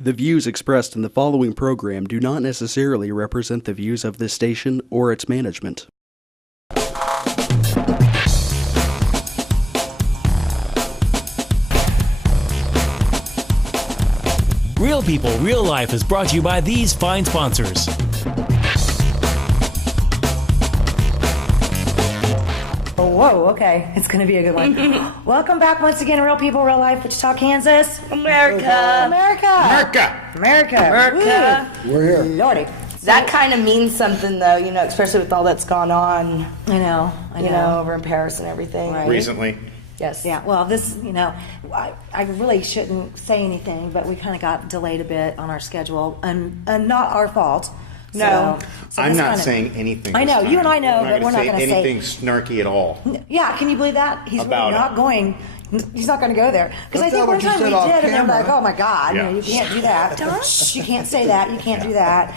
The views expressed in the following program do not necessarily represent the views of this station or its management. Real People, Real Life is brought to you by these fine sponsors. Whoa, okay. It's going to be a good one. Welcome back once again, Real People, Real Life, Wichita, Kansas. America. We're here. Lordy. That kind of means something, though, you know, especially with all that's gone on, I know. you know, over in Paris and everything. Right. Recently. Yes. Yeah, well, this, you know, I really shouldn't say anything, but we kind of got delayed a bit on our schedule, and not our fault. No. So I'm this not kinda- saying anything. I know, this you and I time. know, I'm but we're not going to say anything snarky at all. Yeah, can you believe that? He's About really not it. going. He's not going to go there. Because I That's think not one what you time we said off did, and they're like, camera. oh my God, Yeah. you can't do that. Shh, you can't say that. You can't do that.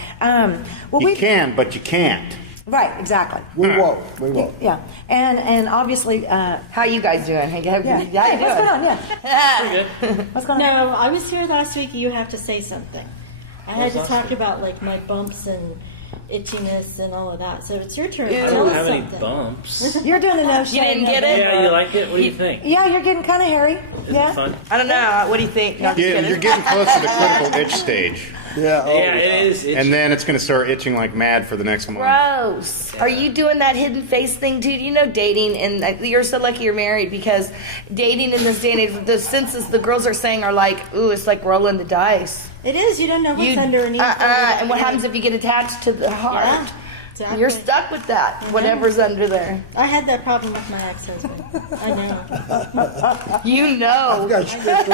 Well, You can, but you can't. Right, exactly. We won't. We won't. Yeah, and obviously, How you guys doing? Hey, how yeah. you Hey, what's going doing? on? Yeah. What's going on? No, I was here last week. You have to say something. I had to talk about like my bumps and itchiness and all of that. So it's your turn. I Tell don't us have any something. bumps. You're doing the no shame. You didn't get it? Yeah, you like it? What do you think? Yeah, you're getting kind of hairy. Is Yeah. it fun? I don't know. What do you think? No, I'm just Yeah, kidding. you're getting close to the critical itch stage. Yeah. Oh, Yeah, it is. It's, And then it's going to start itching like mad for the next month. Gross. Are you doing that hidden face thing too? Do you know dating? And you're so lucky you're married, because dating in this day and age, the senses the girls are saying are like, ooh, it's like rolling the dice. It is. You don't know what's underneath. And what happens if you get attached to the heart? Yeah, exactly. You're stuck with that, whatever's under there. I had that problem with my ex-husband. I know. You know. I've got strict orders.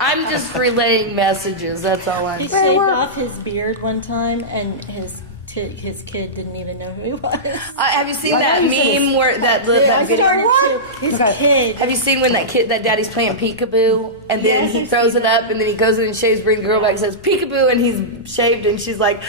I'm just relaying messages, that's all I'm He saying. shaved off his beard one time, and his kid didn't even know who he was. Have you seen Well, that now you said meme where that I video? started to. His Okay. kid. Have you seen when that daddy's playing peekaboo, and then Yes, he I've throws seen it up, and then he goes in and shaves, brings the girl back and says peekaboo, and he's shaved, and she's like,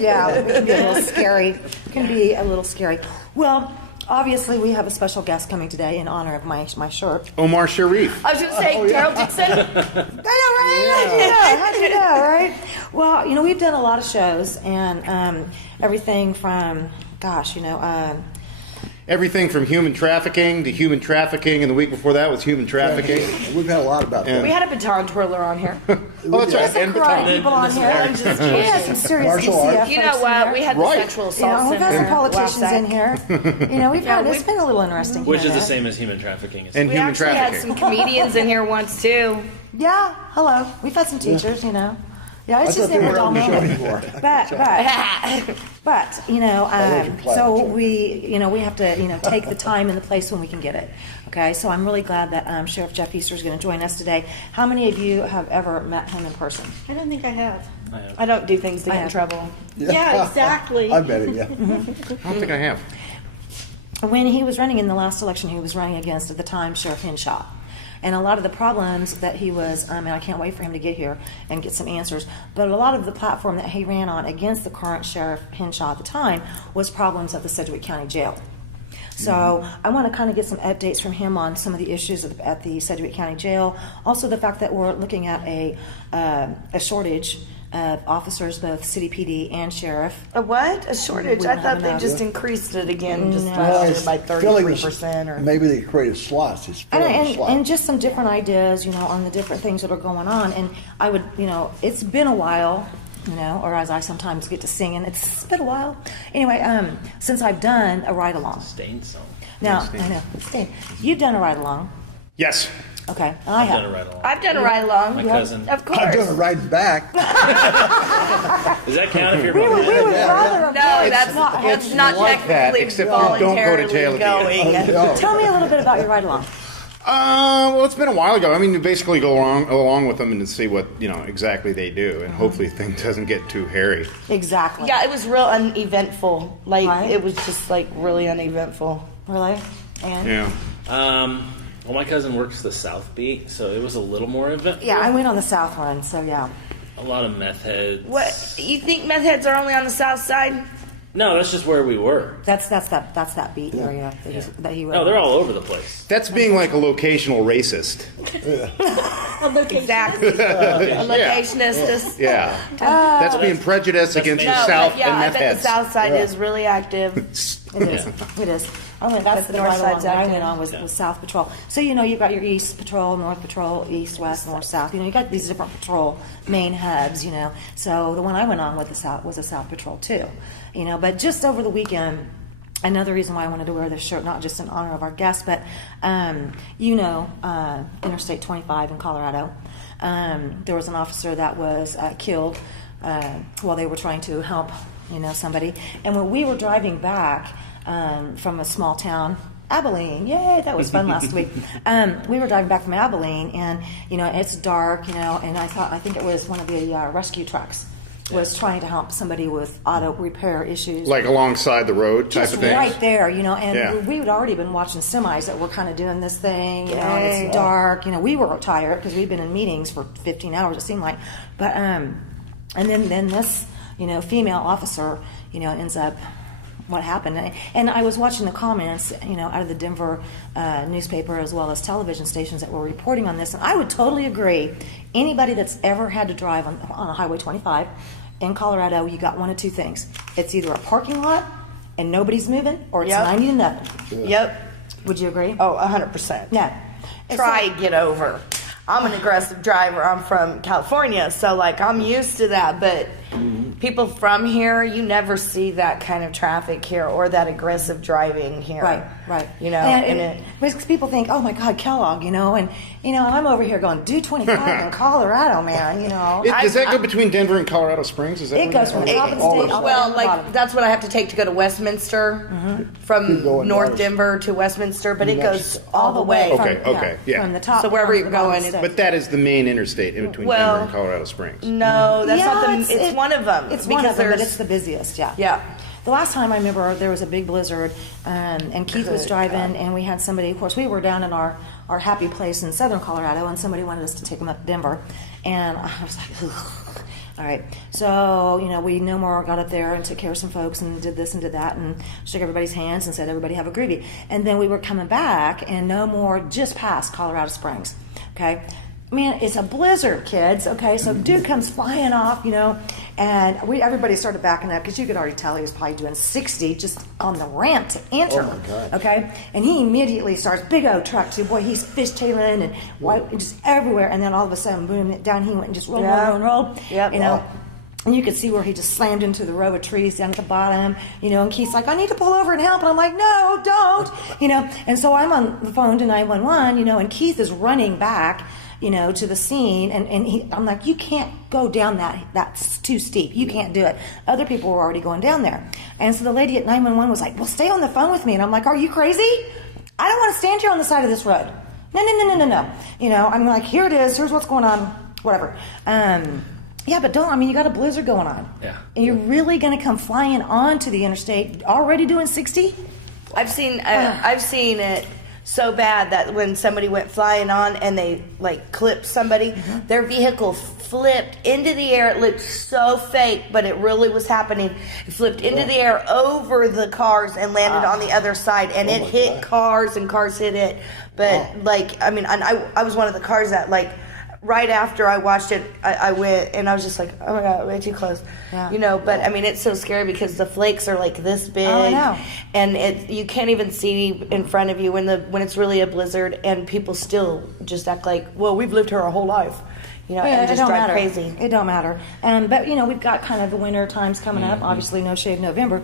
Yeah, it can be a little scary. It can be a little scary. Well, obviously, we have a special guest coming today in honor of my shirt. Omar Sharif. I was going to say, Carol Dixon. I know, right? How'd you know, right? Well, you know, we've done a lot of shows, and everything from, gosh, you know, Everything from human trafficking to human trafficking, and the week before that was human trafficking. We've had a lot about Yeah. We that. had a baton twirler on here. Oh, that's right. some And karate baton. people on here. I'm just We had kidding. some serious Martial DCF arts. You folks know in what? there. We had the Right. sexual You assault know, we've had some center. politicians Wow, in here. You know, it's been a little interesting. which here is the and same as human trafficking. And We human actually had trafficking. some comedians in here once, too. there. Yeah, hello. We've had some teachers, you know. Yeah, I it's just thought they never were on the show dull anymore. But you know, wasn't planning so to. we have to take the time and the place when we can get it. Okay, so I'm really glad that Sheriff Jeff Easter is going to join us today. How many of you have ever met him in person? I don't think I have. I don't do things to get in have. trouble. Yeah, exactly. I bet it, yeah. I don't think I have. When he was running in the last election, he was running against, at the time, Sheriff Henshaw. And a lot of the problems that he was, and I can't wait for him to get here and get some answers, but a lot of the platform that he ran on against the current Sheriff Henshaw at the time was problems at the Sedgwick County Jail. So I want to kind of get some updates from him on some of the issues at the Sedgwick County Jail. Also the fact that we're looking at a shortage of officers, both city PD and sheriff. A what? A shortage? We I don't thought have they enough. just increased it again just No. last year by filling the- 33%. Or Maybe they created slots. It's filling the slots. And just some different ideas, on the different things that are going on. And I would, it's been a while, or as I sometimes get to singing, it's been a while. Anyway, since I've done a ride-along. Stain song. Now, I know, Stain, you've done a ride-along. Yes. Okay, and I I've have. done it right along. I've done a ride along. My cousin. Of course. I'm doing a ride back. Does that count if you're We would Yeah. rather No, have done- that's not like that, technically except you don't go to voluntarily jail at the end. going. No. Tell me a little bit about your ride-along. Well, it's been a while ago. I mean, you basically go along with them and see what exactly they do, and hopefully things doesn't get too hairy. Exactly. Yeah, it was real uneventful. Like, Right. it was just, like, really uneventful. Really? And Yeah. Well, my cousin works the South Beat, so it was a little more eventful. yeah, I went on the south one, so yeah. A lot of meth heads. What, you think meth heads are only on the south side? No, that's just where we were. That's that beat area that he. No, they're all over the place. That's being like a locational racist. Exactly. A locationist. Yeah. That's being prejudiced against the South and I meth bet heads. the South Side is really active. It is. It is. That's the North North Side's Side I active. went on was South Patrol. So you've got your East Patrol, North Patrol, East, West, North, South. You got these different patrol main hubs. So the one I went on with was a South Patrol too. But just over the weekend, another reason why I wanted to wear this shirt, not just in honor of our guest, but Interstate 25 in Colorado. There was an officer that was killed while they were trying to help somebody, and when we were driving back from a small town, Abilene, yay, that was fun last week. We were driving back from Abilene, and it's dark, and I think it was one of the rescue trucks was trying to help somebody with auto repair issues, Like alongside the road type just of thing. right there, and Yeah. we had already been watching semis that were kind of doing this thing, and it's dark, we were tired because we'd been in meetings for 15 hours, it seemed like, but and then this female officer ends up. What happened? And I was watching the comments, out of the Denver newspaper as well as television stations that were reporting on this, and I would totally agree. Anybody that's ever had to drive on a Highway 25 in Colorado, you got one of two things: it's either a parking lot and nobody's moving, or it's 90 to nothing. Yep. Would you agree? Oh, 100%. Yeah. Try get over. I'm an aggressive driver. I'm from California, so I'm used to that. But people from here, you never see that kind of traffic here or that aggressive driving here. Right. And because people think, oh my God, Kellogg, and I'm over here going, do 25 in Colorado, man, Does that go between Denver and Colorado Springs? Is that It goes from the top of the state all the way down to the bottom. that's what I have to take to go to Westminster Keep from going North north. Denver to Westminster, but it New goes Mexico. all the way. Okay, yeah. From the top. So wherever down to you're the bottom going, of the state. But that is the main interstate in between Well, Denver and Colorado Springs. No, that's not the. Yeah, It's one of them. It's one because of them, but there's- it's the busiest. Yeah. Yeah. The last time I remember there was a big blizzard, and Keith was driving, and we had somebody. Of course, we were down in our happy place in southern Colorado, and somebody wanted us to take them up to Denver, and I was like, ugh. All right. So we no more got up there and took care of some folks and did this and did that and shook everybody's hands and said everybody have a groovy. And then we were coming back, and no more, just past Colorado Springs. Okay. Man, it's a blizzard, kids. Okay, so dude comes flying off, and everybody started backing up because you could already tell he was probably doing 60 just on the ramp to enter. Oh, my gosh. Okay, and he immediately starts, big old truck too. Boy, he's fishtailing and white, just everywhere. And then all of a sudden, boom, down he went and just rolled. Yep. And you could see where he just slammed into the row of trees down at the bottom, and Keith's like, I need to pull over and help. And I'm like, no, don't, And so I'm on the phone to 911, and Keith is running back, to the scene. And I'm like, you can't go down that's too steep. You can't do it. Other people were already going down there. And so the lady at 911 was like, well, stay on the phone with me. And I'm like, are you crazy? I don't want to stand here on the side of this road. No. I'm like, here it is. Here's what's going on. Whatever. Yeah, but you got a blizzard going on. Yeah. And you're really going to come flying onto the interstate already doing 60? I've seen it so bad that when somebody went flying on and they clipped somebody, their vehicle flipped into the air. It looked so fake, but it really was happening. It flipped into the air over the cars and landed on the other side, and it hit cars and cars hit it. But I was one of the cars that right after I watched it, I went and I was just like, oh my God, way too close. Yeah. But it's so scary because the flakes are this big. Oh, I know. And you can't even see in front of you when it's really a blizzard, and people still just act like, well, we've lived here our whole life. And just drive crazy. It don't matter. But we've got kind of the winter times coming up. Obviously, no shave November.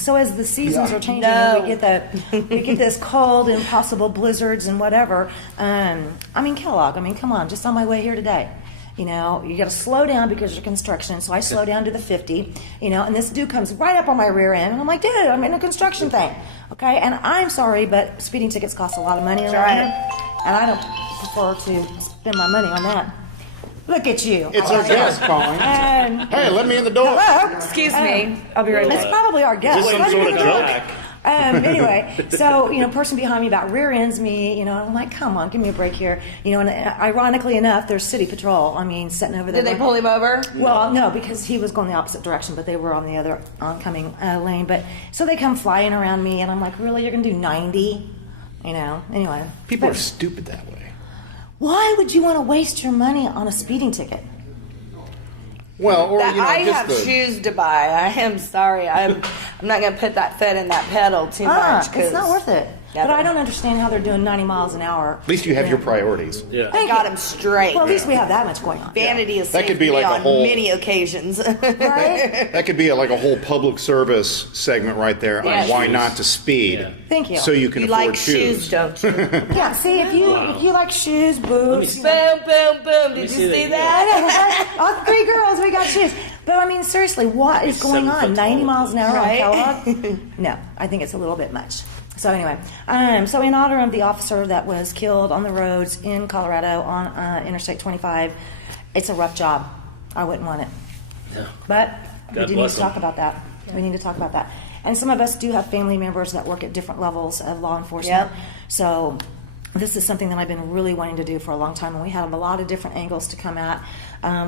So as the seasons are changing, and we get this cold and possible blizzards and whatever. Kellogg. Come on, just on my way here today. You got to slow down because you're construction. So I slow down to the 50. And this dude comes right up on my rear end, and I'm like, dude, I'm in a construction thing. Okay, and I'm sorry, but speeding tickets cost a lot of money around here, and I don't prefer to spend my money on that. Look at you. It's our guest calling. Hey, let me in the door. Hello? Excuse me. I'll be right It's back. probably our guest. Is this some sort of joke? Anyway, so, person behind me about rear ends me, I'm like, come on, give me a break here. And ironically enough, there's city patrol, sitting over there. Did they pull him over? Well, no, because he was going the opposite direction, but they were on the other oncoming lane. But so they come flying around me, and I'm like, really, you're going to do 90? Anyway. People are stupid that way. Why would you want to waste your money on a speeding ticket? Well, or I just have shoes to buy. I am sorry. I'm not going to put that foot in that pedal too much. It's not worth it. But I don't understand how they're doing 90 miles an hour. At least you have your priorities. Yeah. I got them straight. Well, at least we have that much going on. Vanity is That could be saved me like a on whole- many occasions. Right? That could be like a whole public service segment right there Yes. on why not to speed. Yeah. Thank you. So you can You afford like shoes, don't you? Yeah, see, if you like shoes, boots, see. Boom, boom, boom. Did you see see that. that? all 3 girls, we got shoes. But seriously, what is going on? 90 miles an hour Right? on Kellogg? No, I think it's a little bit much. So anyway, so in honor of the officer that was killed on the roads in Colorado on Interstate 25, it's a rough job. I wouldn't want it. No. But we God do need bless to talk them. about that. We need to talk about that. And some of us do have family members that work at different levels of law enforcement. Yep. So this is something that I've been really wanting to do for a long time, and we have a lot of different angles to come at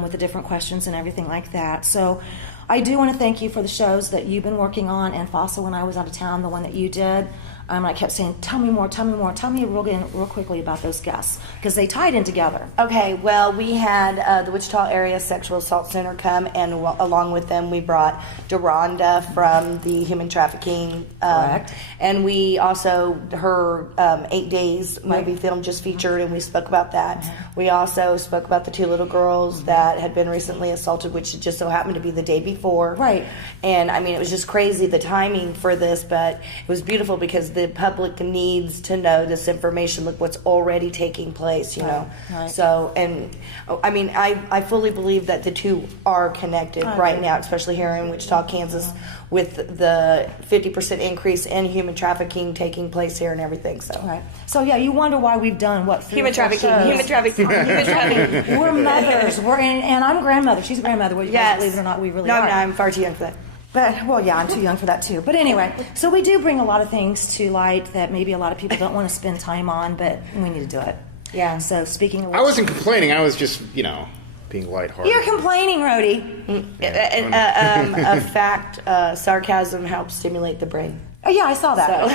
with the different questions and everything like that. So I do want to thank you for the shows that you've been working on, and FOSA when I was out of town, the one that you did. I kept saying, tell me more, tell me real quickly about those guests, because they tied in together. Okay, well, we had the Wichita Area Sexual Assault Center come, and along with them, we brought Deronda from the Human Trafficking. Correct. And we also, her 8 Days movie film just featured, and we spoke about that. We also spoke about the 2 little girls that had been recently assaulted, which just so happened to be the day before. Right. And, it was just crazy, the timing for this, but it was beautiful because the public needs to know this information. Look what's already taking place, you know. Right. So, and I fully believe that the two are connected right now, especially here in Wichita, Kansas, with the 50% increase in human trafficking taking place here and everything. So, Right. So yeah, you wonder why we've done what? 3 human or 4 trafficking, shows. human trafficking, human trafficking. We're mothers. And I'm grandmother. She's a grandmother. Well, you guys Yes. believe it or not, we really no, are. No, I'm far too young for that. But, well, yeah, I'm too young for that too. But anyway, so we do bring a lot of things to light that maybe a lot of people don't want to spend time on, but we need to do it. Yeah. So speaking of which, I wasn't complaining. I was just, being lighthearted. You're complaining, Rhodey. A fact, sarcasm helps stimulate the brain. Oh, yeah, I saw that. So.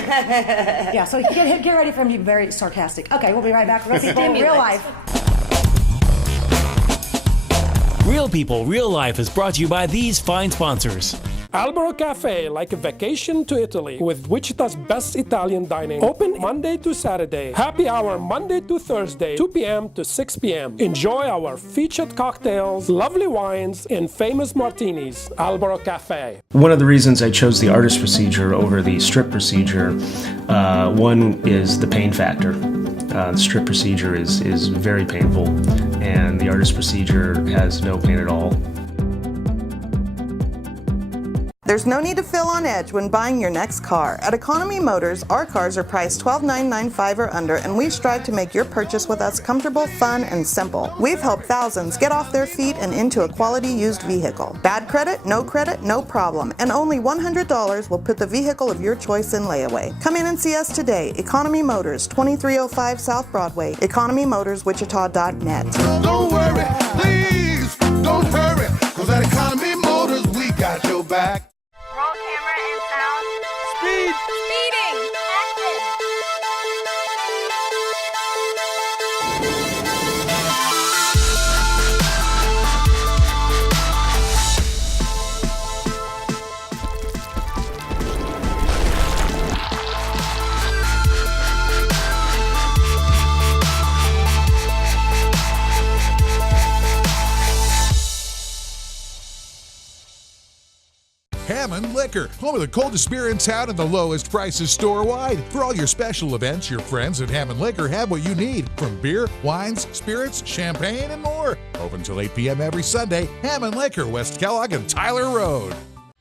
Yeah, so get ready for him to be very sarcastic. Okay, we'll be right back. Real people, real life. Real People, Real Life is brought to you by these fine sponsors. Albero Cafe, like a vacation to Italy, with Wichita's best Italian dining. Open Monday to Saturday. Happy hour Monday to Thursday, 2 p.m. to 6 p.m. Enjoy our featured cocktails, lovely wines, and famous martinis. Albero Cafe. One of the reasons I chose the artist procedure over the strip procedure, one is the pain factor. The strip procedure is very painful, and the artist procedure has no pain at all. There's no need to feel on edge when buying your next car. At Economy Motors, our cars are priced $12,995 or under, and we strive to make your purchase with us comfortable, fun, and simple. We've helped thousands get off their feet and into a quality used vehicle. Bad credit, no problem, and only $100 will put the vehicle of your choice in layaway. Come in and see us today. Economy Motors, 2305 South Broadway, economymotorswichita.net. Don't worry, please, don't hurry, cause at Economy Motors we got your back. Roll camera and sound. Speed! Speeding! Action! Hammond Liquor, home of the coldest beer in town and the lowest prices store-wide. For all your special events, your friends at Hammond Liquor have what you need, from beer, wines, spirits, champagne, and more. Open till 8 p.m. every Sunday. Hammond Liquor, West Kellogg and Tyler Road.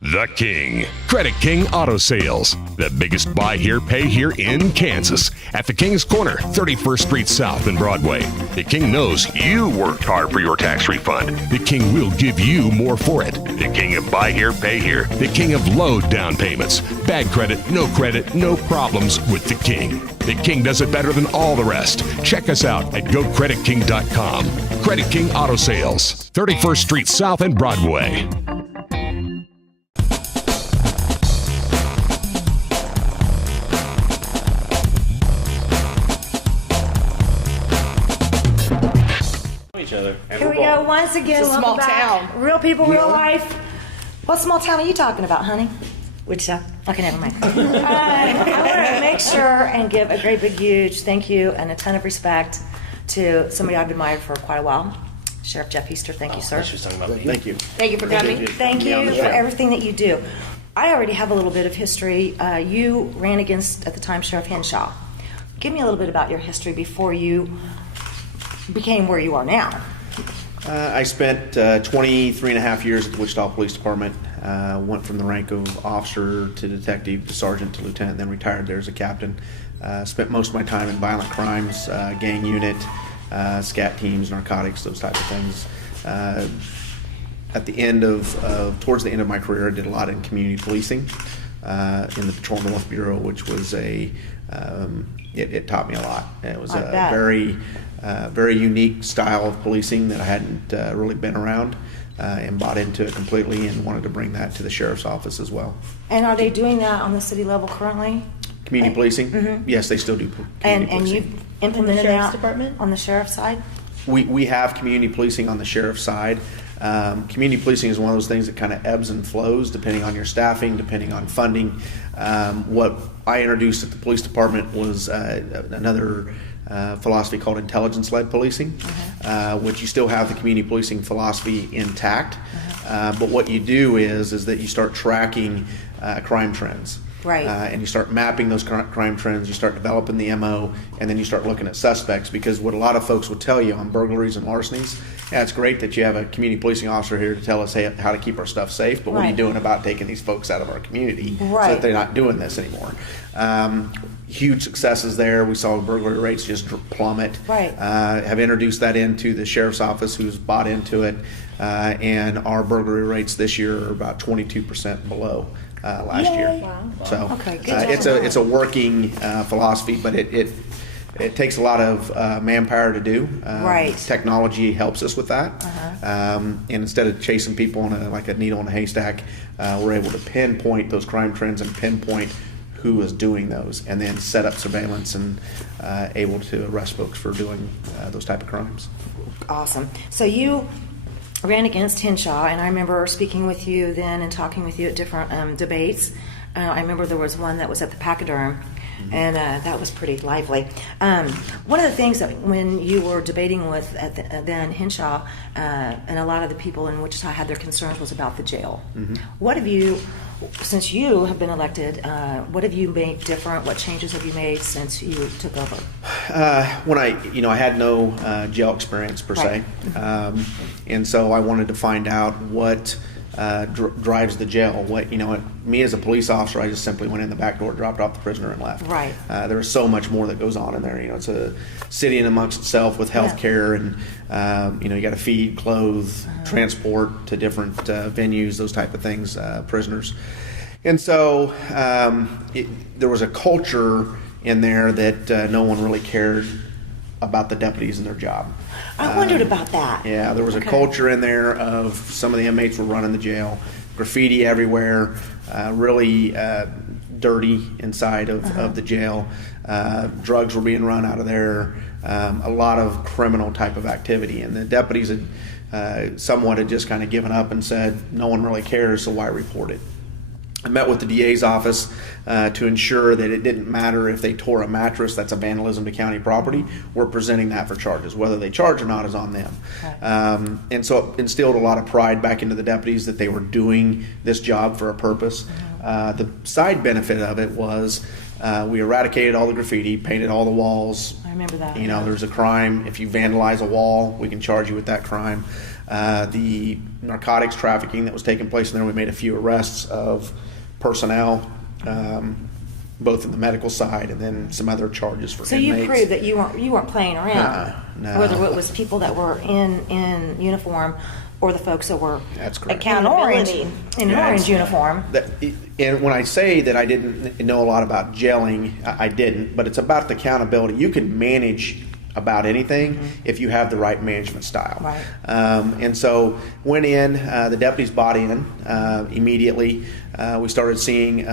The King. Credit King Auto Sales. The biggest buy here, pay here in Kansas. At the King's Corner, 31st Street South and Broadway. The King knows you worked hard for your tax refund. The King will give you more for it. The King of buy here, pay here. The King of low down payments. Bad credit, no problems with the King. The King does it better than all the rest. Check us out at GoCreditKing.com. Credit King Auto Sales, 31st Street South and Broadway. Each other. Here we go once again. It's a small welcome back. town. Real people, real life. What small town are you talking about, honey? Wichita. Okay, never mind. I want to make sure and give a great big huge thank you and a ton of respect to somebody I've admired for quite a while. Sheriff Jeff Easter, thank you, sir. She was talking about me. Thank you. Thank you for coming. Thank you for everything that you do. I already have a little bit of history. You ran against, at the time, Sheriff Henshaw. Give me a little bit about your history before you became where you are now. I spent 23 and a half years at the Wichita Police Department. Went from the rank of officer to detective to sergeant to lieutenant, then retired there as a captain. Spent most of my time in violent crimes, gang unit, scat teams, narcotics, those types of things. At the end towards the end of my career, I did a lot in community policing in the Patrol North Bureau, which was it taught me a lot. It was a very unique style of policing that I hadn't really been around, and bought into it completely and wanted to bring that to the sheriff's office as well. And are they doing that on the city level currently? Community policing? Mm-hmm. Yes, they still do community policing. And you've implemented that department on the sheriff's side? We have community policing on the sheriff's side. Community policing is one of those things that kind of ebbs and flows depending on your staffing, depending on funding. What I introduced at the police department was another philosophy called intelligence-led policing, which you still have the community policing philosophy intact, but what you do is that you start tracking crime trends. Right. And you start mapping those crime trends, you start developing the MO, and then you start looking at suspects, because what a lot of folks will tell you on burglaries and larcenies, yeah, it's great that you have a community policing officer here to tell us how to keep our stuff safe, but what are you doing about taking these folks out of our community so that they're not doing this anymore? Huge successes there. We saw burglary rates just plummet. Right. Have introduced that into the sheriff's office, who's bought into it, and our burglary rates this year are about 22% below last year. Wow. So okay, good it's a working philosophy, but it takes a lot of manpower to do. Right. Technology helps us with that. And instead of chasing people on like a needle in a haystack, we're able to pinpoint those crime trends and pinpoint who is doing those, and then set up surveillance and able to arrest folks for doing those type of crimes. Awesome. So you ran against Henshaw, and I remember speaking with you then and talking with you at different debates. I remember there was one that was at the Pachyderm, and that was pretty lively. One of the things that when you were debating with then Henshaw, and a lot of the people in Wichita had their concerns was about the jail. What have you, since you have been elected, what have you made different? What changes have you made since you took over? When I had no jail experience per se, and so I wanted to find out what drives the jail. Me as a police officer, I just simply went in the back door, dropped off the prisoner, and left. Right. There's so much more that goes on in there. It's a city in amongst itself with health care, and you got to feed, clothe, transport to different venues, those type of things, prisoners. And so there was a culture in there that no one really cared about the deputies and their job. I wondered about that. Yeah, there was a culture in there of some of the inmates were running the jail, graffiti everywhere, really dirty inside of the jail. Drugs were being run out of there, a lot of criminal type of activity. And the deputies had somewhat had just kind of given up and said, no one really cares, so why report it? I met with the DA's office to ensure that it didn't matter if they tore a mattress, that's a vandalism to county property. We're presenting that for charges. Whether they charge or not is on them. Okay. And so it instilled a lot of pride back into the deputies that they were doing this job for a purpose. The side benefit of it was We eradicated all the graffiti, painted all the walls. I remember that. You know, there's a crime. If you vandalize a wall, we can charge you with that crime. The narcotics trafficking that was taking place in there, we made a few arrests of personnel, both in the medical side and then some other charges for So inmates. you proved that you weren't playing around. No. Whether it was people that were in uniform or the folks that were That's correct. in an orange Yeah, uniform. And when I say that I didn't know a lot about gelling, I didn't, but it's about the accountability. You can manage about anything if you have the right management style. Right. And so went in, the deputies bought in immediately. We started seeing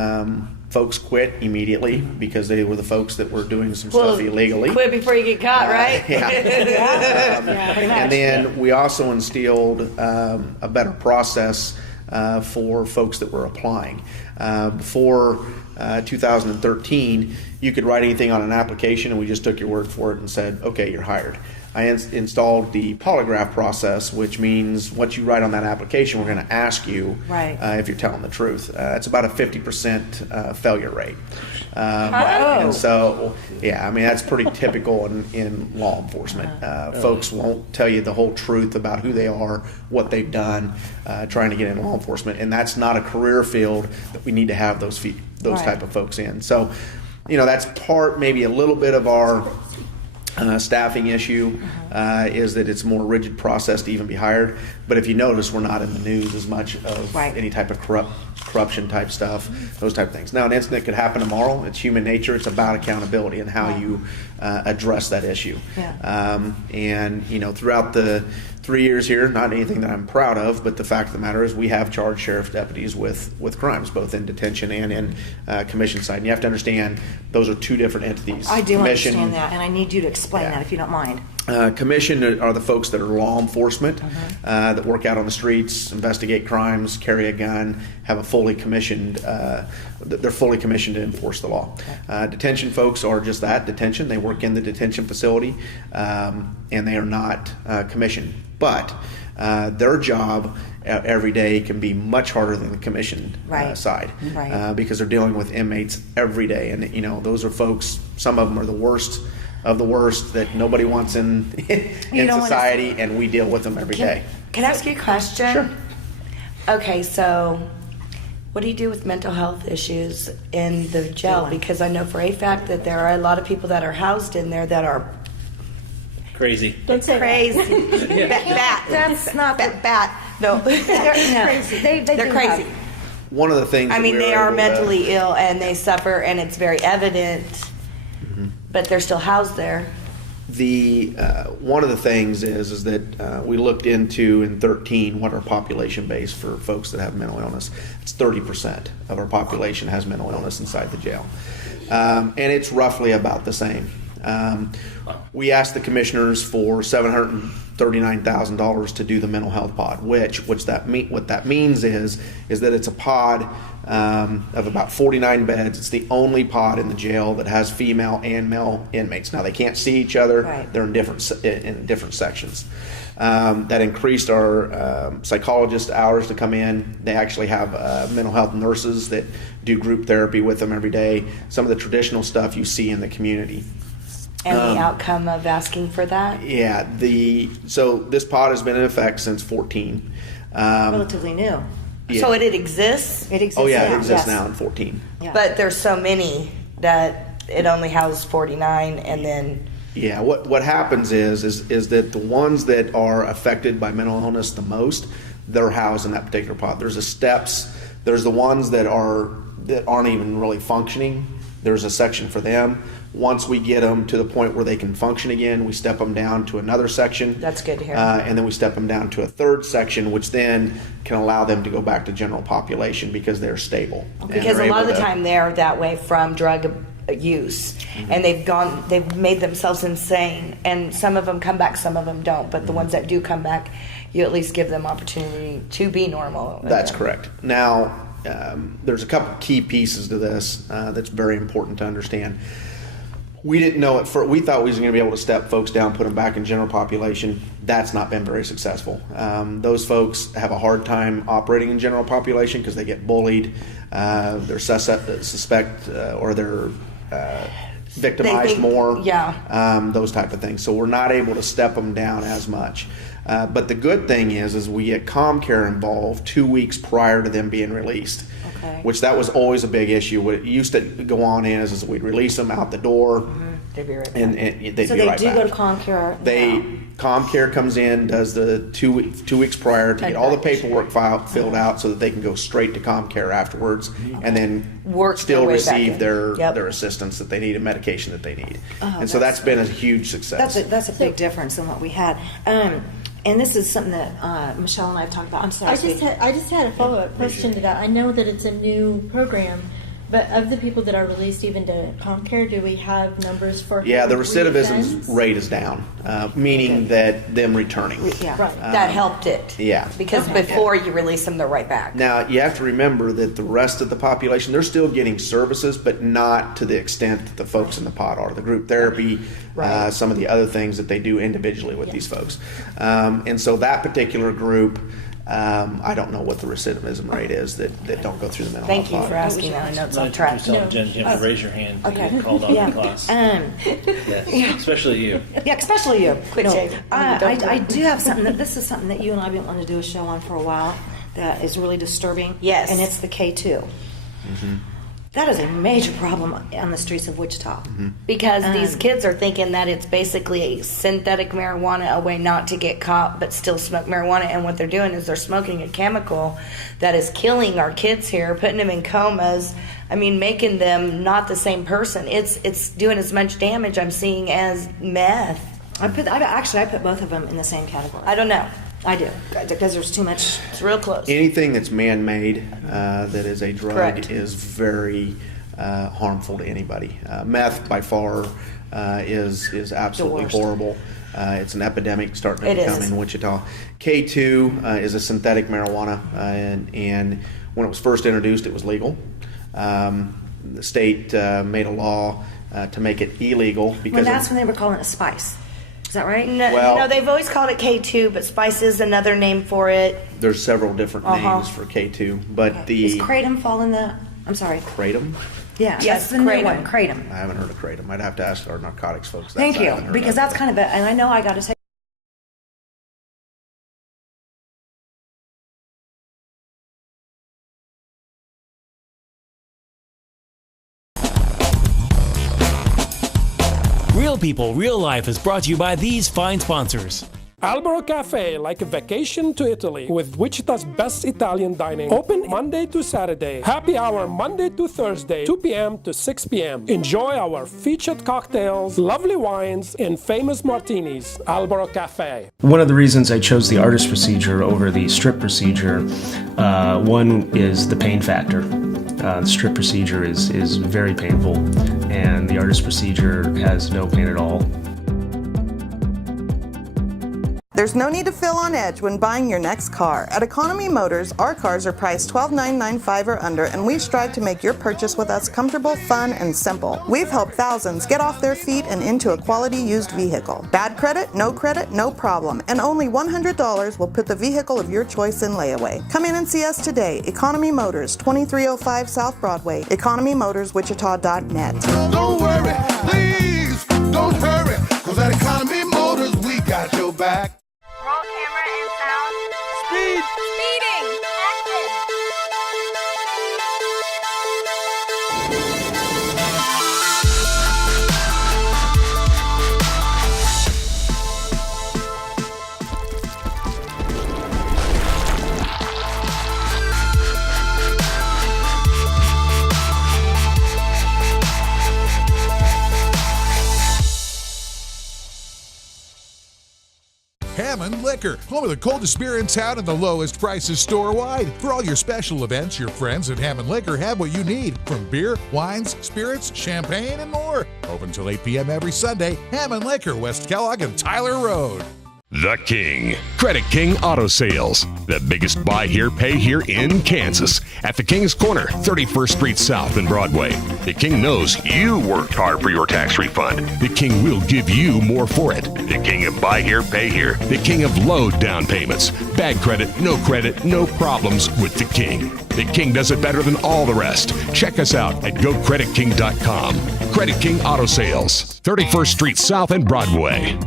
folks quit immediately because they were the folks that were doing some stuff illegally. Quit before you get caught, right? And then we also instilled a better process for folks that were applying. Before 2013, you could write anything on an application and we just took your word for it and said, okay, you're hired. I installed the polygraph process, which means what you write on that application, we're going to ask you if you're telling the truth. It's about a 50% failure rate. And so, yeah, I mean, that's pretty typical in law enforcement. Folks won't tell you the whole truth about who they are, what they've done, trying to get in law enforcement. And that's not a career field that we need to have those type of folks in. So, you know, that's maybe a little bit of our staffing issue is that it's a more rigid process to even be hired. But if you notice, we're not in the news as much of any type of corruption type stuff, those type of things. Now, an incident could happen tomorrow. It's human nature. It's about accountability and how you address that issue. And, you know, throughout the 3 years here, not anything that I'm proud of, but the fact of the matter is we have charged sheriff deputies with crimes, both in detention and in commission side. And you have to understand those are two different entities. I do understand that, and I need you to explain that if you don't mind. Commission are the folks that are law enforcement that work out on the streets, investigate crimes, carry a gun, have a fully commissioned. They're fully commissioned to enforce the law. Detention folks are just that, detention. They work in the detention facility, and they are not commissioned. But their job every day can be much harder than the commission side because they're dealing with inmates every day, and you know those are folks. Some of them are the worst of the worst that nobody wants in society, and we deal with them every day. Can I ask you a question? Sure. Okay, so what do you do with mental health issues in the jail? Because I know for a fact that there are a lot of people that are housed in there that are crazy. Don't say crazy. Bat. That's not bat. No, they're crazy. They're crazy. One of the things I mean, they are mentally ill and they suffer, and it's very evident. But they're still housed there. One of the things is that we looked into in 2013 what our population base for folks that have mental illness. It's 30% of our population has mental illness inside the jail, and it's roughly about the same. We asked the commissioners for $739,000 to do the mental health pod, what that means is that it's a pod of about 49 beds. It's the only pod in the jail that has female and male inmates. Now they can't see each other; they're in different sections. That increased our psychologist hours to come in. They actually have mental health nurses that do group therapy with them every day. Some of the traditional stuff you see in the community. And the outcome of asking for that? Yeah, so this pod has been in effect since 2014. Relatively new. Yeah. So it exists? It exists. Oh yeah, now. it exists now in 2014. Yeah. But there's so many that it only houses 49, and then. Yeah, what happens is that the ones that are affected by mental illness the most, they're housed in that particular pod. There's the steps. There's the ones that aren't even really functioning. There's a section for them. Once we get them to the point where they can function again, we step them down to another section. That's good to hear. And then we step them down to a third section, which then can allow them to go back to general population because they're stable. Because a lot of the time they're that way from drug use, and they've made themselves insane. And some of them come back, some of them don't. But the ones that do come back, you at least give them opportunity to be normal. That's correct. Now, there's a couple key pieces to this that's very important to understand. We didn't know it. We thought we was going to be able to step folks down, put them back in general population. That's not been very successful. Those folks have a hard time operating in general population because they get bullied. They're suspect or they're victimized more. Yeah. Those type of things. So we're not able to step them down as much. But the good thing is we get ComCare involved 2 weeks prior to them being released. Okay. Which that was always a big issue. What it used to go on is we'd release them out the door, They'd be right back. and they'd So be they right do back. go to ComCare. ComCare comes in, does the 2 weeks prior to get all the paperwork filled out so that they can go straight to ComCare afterwards, and then still their way back receive in. their assistance that they need and medication that they need. And so that's been a huge success. That's a big difference in what we had. And this is something that Michelle and I have talked about. I'm sorry. I just had a follow-up question to that. I know that it's a new program, but of the people that are released even to ComCare, do we have numbers for Yeah, the reoffense? recidivism rate is down, meaning that them returning. Yeah. Right. That helped it. Yeah. Because before you release them, they're right back. Now, you have to remember that the rest of the population, they're still getting services, but not to the extent that the folks in the pod are. The group therapy, some of the other things that they do individually with these folks. And so that particular group, I don't know what the recidivism rate is that don't go through the mental health Thank you for asking that. I know it's on track. Jen, you have to raise your hand to get called off the class. Yes, especially you. Yeah, especially you. Quit shaving. I do have something this is something that you and I have been wanting to do a show on for a while that is really disturbing. Yes. And it's the K2. That is a major problem on the streets of Wichita. Because these kids are thinking that it's basically a synthetic marijuana, a way not to get caught but still smoke marijuana. And what they're doing is they're smoking a chemical that is killing our kids here, putting them in comas. I mean, making them not the same person. It's doing as much damage I'm seeing as meth. I put both of them in the same category. I don't know. I do, because there's too much. It's real close. Anything that's man-made that is a drug Correct. is very harmful to anybody. Meth, by far, is absolutely horrible. It's an epidemic starting to become in Wichita. K2 is a synthetic marijuana, and when it was first introduced, it was legal. The state made a law to make it illegal because That's when they were calling it spice. Is that right? No, they've always called it K2, but spice is another name for it. there's several different names for K2, but Does kratom fall in that? I'm sorry. Kratom? Yeah, Yes, that's the new kratom. one, kratom. I haven't heard of kratom. I'd have to ask our narcotics folks. Thank I you, haven't heard because of that's it. kind of a, and I know I got to say. Real People, Real Life is brought to you by these fine sponsors. Albero Cafe, like a vacation to Italy, with Wichita's best Italian dining. Open Monday to Saturday. Happy hour Monday to Thursday, 2 p.m. to 6 p.m. Enjoy our featured cocktails, lovely wines, and famous martinis. Albero Cafe. One of the reasons I chose the artist procedure over the strip procedure, one is the pain factor. The strip procedure is very painful, and the artist procedure has no pain at all. There's no need to feel on edge when buying your next car. At Economy Motors, our cars are priced $12,995 or under, and we strive to make your purchase with us comfortable, fun, and simple. We've helped thousands get off their feet and into a quality used vehicle. Bad credit, no problem. And only $100 will put the vehicle of your choice in layaway. Come in and see us today. Economy Motors, 2305 South Broadway. EconomyMotorsWichita.net. Don't worry, please, don't hurry, cause at Economy Motors we got your back. Roll camera and sound. Speed. Speeding. Action. Hammond Liquor, home of the coldest beer in town and the lowest prices store-wide. For all your special events, your friends at Hammond Liquor have what you need, from beer, wines, spirits, champagne, and more. Open till 8 p.m. every Sunday. Hammond Liquor, West Kellogg and Tyler Road. The King. Credit King Auto Sales. The biggest buy here, pay here in Kansas. At the King's Corner, 31st Street South and Broadway. The King knows you worked hard for your tax refund. The King will give you more for it. The King of buy here, pay here. The King of low down payments. Bad credit, no problems with the King. The King does it better than all the rest. Check us out at GoCreditKing.com. Credit King Auto Sales, 31st Street South and Broadway.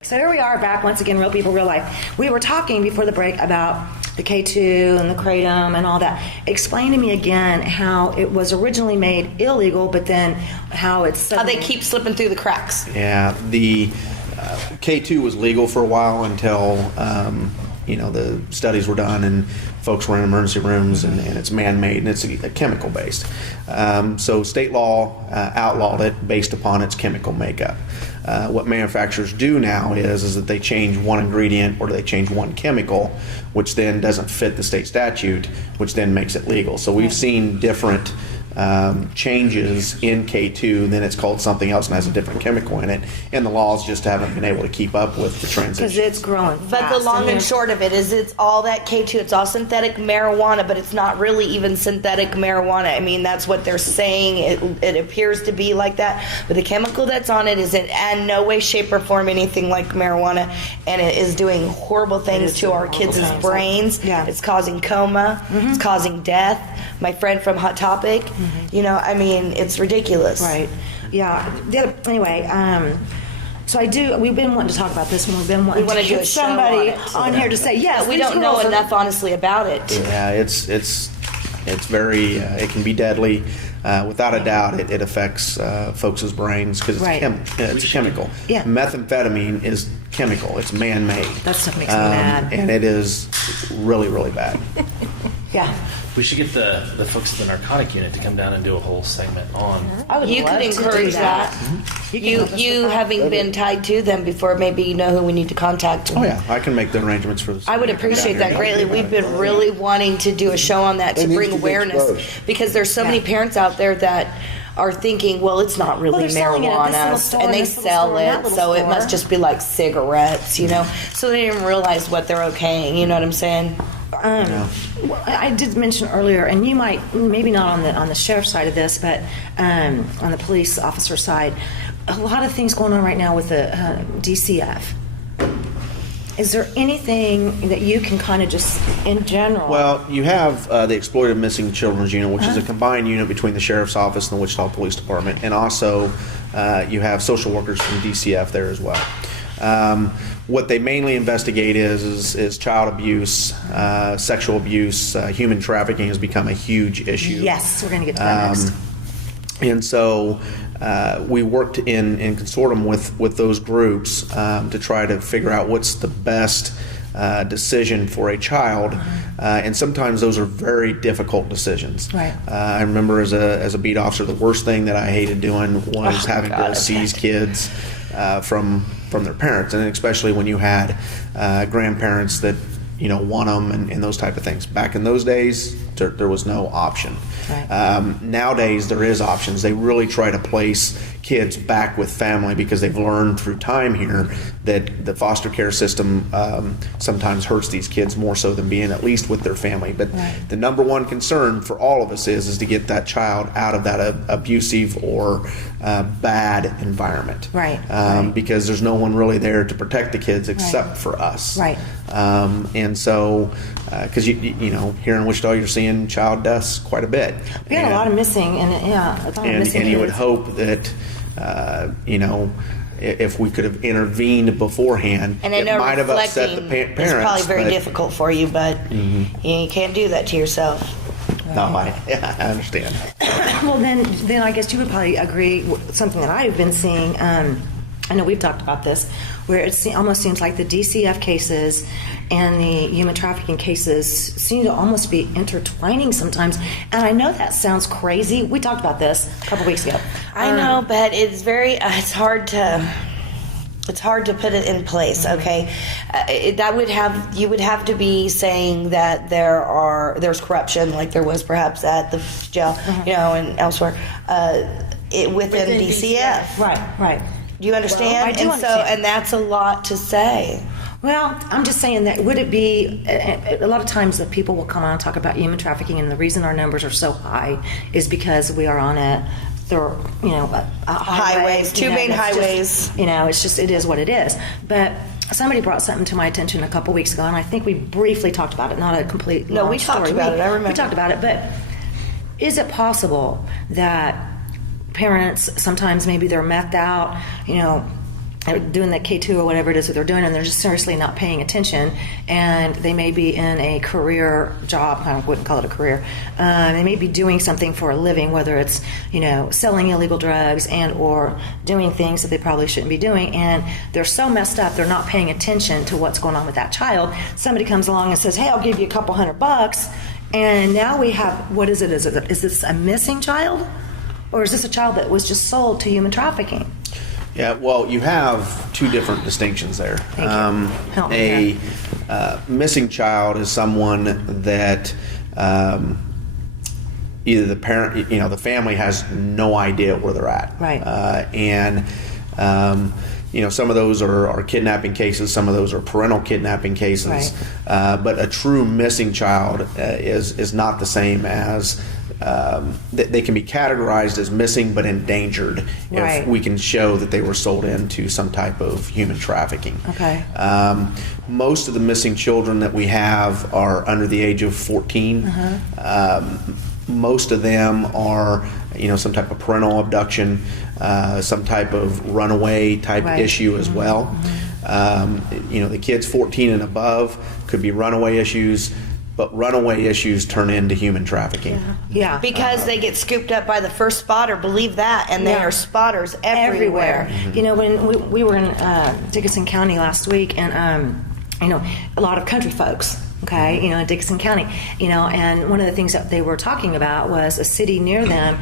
So here we are back once again, Real People, Real Life. We were talking before the break about the K2 and the Kratom and all that. Explain to me again how it was originally made illegal, but then how it's... How they keep slipping through the cracks. Yeah, the K2 was legal for a while until the studies were done and folks were in emergency rooms, and it's man-made and it's a chemical-based. So state law outlawed it based upon its chemical makeup. What manufacturers do now is that they change one ingredient or they change one chemical, which then doesn't fit the state statute, which then makes it legal. So we've seen different changes in K2, then it's called something else and has a different chemical in it, and the laws just haven't been able to keep up with the transition. Because it's growing But fast, the long and short of it is it's all that K2. It's all synthetic marijuana, but it's not really even synthetic marijuana. I mean, that's what they're saying. It appears to be like that, but the chemical that's on it is in no way, shape, or form anything like marijuana, and it is doing horrible things to our kids' brains. Yeah. It's causing coma. It's causing death. My friend from Hot Topic, it's ridiculous. Right. Yeah. Anyway, so we've been wanting to talk about this, and we've been wanting to get somebody on here to say, yes, we don't know enough, honestly, about it. Yeah, it's very, it can be deadly. Without a doubt, it affects folks' brains because it's a chemical. Yeah. Methamphetamine is chemical. It's man-made. That stuff makes me mad. And it is really, really bad. Yeah. We should get the folks at the narcotic unit to come down and do a whole segment on. You could encourage that. You having been tied to them before, maybe you know who we need to contact. Oh yeah, I can make the arrangements for this. I would appreciate that greatly. We've been really wanting to do a show on that to bring awareness, because there's so many parents out there that are thinking, well, it's not really marijuana, and they sell it, so it must just be like cigarettes, so they didn't realize what they're okaying. You know what I'm saying? I did mention earlier, and you might, maybe not on the sheriff's side of this, but on the police officer side, a lot of things going on right now with the DCF. Is there anything that you can kind of just, in general? Well, you have the Exploited Missing Children's Unit, which is a combined unit between the Sheriff's Office and the Wichita Police Department, and also you have social workers from DCF there as well. What they mainly investigate is child abuse, sexual abuse, human trafficking has become a huge issue. Yes, we're going to get to that next. And so we worked in consortium with those groups to try to figure out what's the best decision for a child, and sometimes those are very difficult decisions. Right. I remember as a beat officer, the worst thing that I hated doing was having to seize kids from their parents, and especially when you had grandparents that want them and those type of things. Back in those days, there was no option. Right. Nowadays, there is options. They really try to place kids back with family because they've learned through time here that the foster care system sometimes hurts these kids more so than being at least with their family. But the number one concern for all of us is to get that child out of that abusive or bad environment. Right. Because there's no one really there to protect the kids except for us. Right. And so, because you know, here in Wichita, you're seeing child deaths quite a bit. We had a lot of missing, and you would hope that if we could have intervened beforehand, and I know it might have upset the parents. It's probably very difficult for you, but you can't do that to yourself. No, I understand. Well, then I guess you would probably agree with something that I've been seeing. I know we've talked about this, where it almost seems like the DCF cases and the human trafficking cases seem to almost be intertwining sometimes. And I know that sounds crazy. We talked about this a couple weeks ago. I know, but it's very, it's hard to It's hard to put it in place, okay? You would have to be saying that there's corruption, like there was perhaps at the jail, and elsewhere, within DCF. Right. Do you understand? Well, I do understand. And that's a lot to say. Well, I'm just saying that would it be a lot of times that people will come on and talk about human trafficking, and the reason our numbers are so high is because we are on highways, two main highways. It is what it is. But somebody brought something to my attention a couple weeks ago, and I think we briefly talked about it, not a complete No, we talked about it, I remember. We talked about it, but is it possible that parents, sometimes maybe they're methed out, doing that K2 or whatever it is that they're doing, and they're just seriously not paying attention, and they may be in a career job, I wouldn't call it a career, they may be doing something for a living, whether it's, selling illegal drugs and or doing things that they probably shouldn't be doing, and they're so messed up, they're not paying attention to what's going on with that child. Somebody comes along and says, hey, I'll give you a couple $100, and now we have, what is it? Is this a missing child? Or is this a child that was just sold to human trafficking? Yeah, well, you have two different distinctions there. Help me Missing child is someone that either the parent, the family has no idea where they're at. Right. Some of those are kidnapping cases, some of those are parental kidnapping cases. Right. But a true missing child is not the same as they can be categorized as missing but endangered if we can show that they were sold into some type of human trafficking. Okay. Most of the missing children that we have are under the age of 14. Most of them are, some type of parental abduction, some type of runaway type issue as well. The kids 14 and above could be runaway issues, but runaway issues turn into human trafficking. Yeah. Because they get scooped up by the first spotter, believe that, and there are spotters everywhere. When we were in Dickinson County last week, and a lot of country folks, in Dickinson County, and one of the things that they were talking about was a city near them,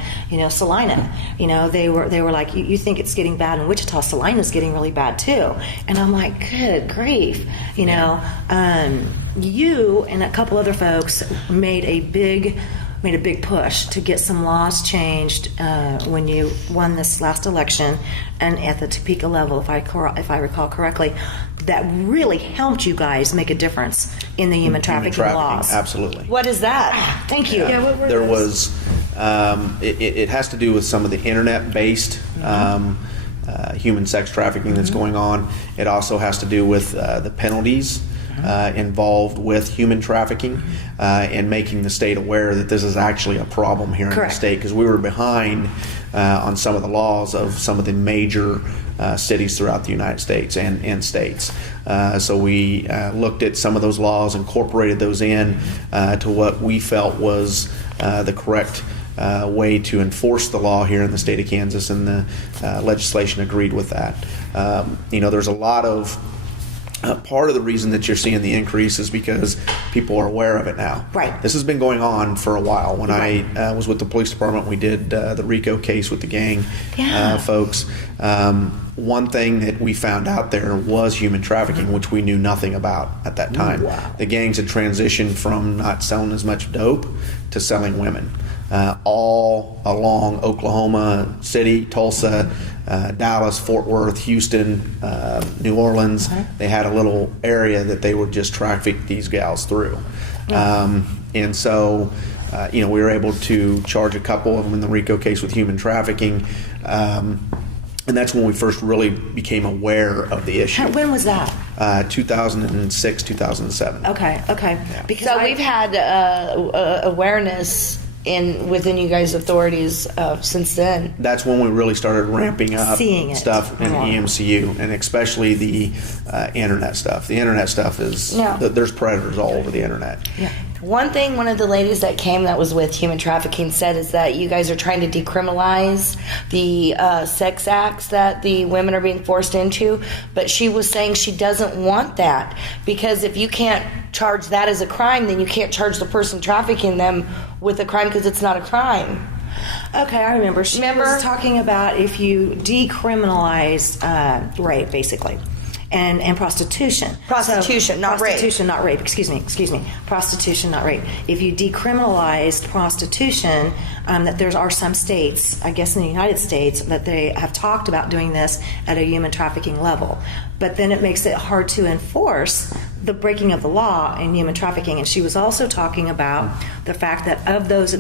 Salina. They were like, you think it's getting bad in Wichita, Salina's getting really bad too. And I'm like, good grief, you and a couple other folks made a big push to get some laws changed when you won this last election, and at the Topeka level, if I recall correctly, that really helped you guys make a difference in the human trafficking laws. Absolutely. What is that? Thank you. Yeah, there was. It has to do with some of the internet-based human sex trafficking that's going on. It also has to do with the penalties involved with human trafficking and making the state aware that this is actually a problem here in the state, because we were behind on some of the laws of some of the major cities throughout the United States and states. So we looked at some of those laws, incorporated those in to what we felt was the correct way to enforce the law here in the state of Kansas, and the legislation agreed with that. There's a lot of part of the reason that you're seeing the increase is because people are aware of it now. Right. This has been going on for a while. When I was with the police department, we did the RICO case with the gang folks. One thing that we found out there was human trafficking, which we knew nothing about at that time. Wow. The gangs had transitioned from not selling as much dope to selling women. All along Oklahoma City, Tulsa, Dallas, Fort Worth, Houston, New Orleans. They had a little area that they would just traffic these gals through. And so, we were able to charge a couple of them in the RICO case with human trafficking. And that's when we first really became aware of the issue. When was that? 2006, 2007. Okay. Yeah. Because we've had awareness within you guys' authorities since then. That's when we really started ramping up seeing stuff in EMCU, and especially the internet stuff. The internet stuff is there's predators all over the internet. Yeah. One thing one of the ladies that came that was with human trafficking said is that you guys are trying to decriminalize the sex acts that the women are being forced into, but she was saying she doesn't want that, because if you can't charge that as a crime, then you can't charge the person trafficking them with a crime, because it's not a crime. Okay, I remember. She was talking about if you decriminalize rape, basically. And prostitution. Prostitution, not rape. Prostitution, not rape. Excuse me. Prostitution, not rape. If you decriminalized prostitution, that there are some states, I guess in the United States, that they have talked about doing this at a human trafficking level. But then it makes it hard to enforce the breaking of the law in human trafficking. And she was also talking about the fact that of those that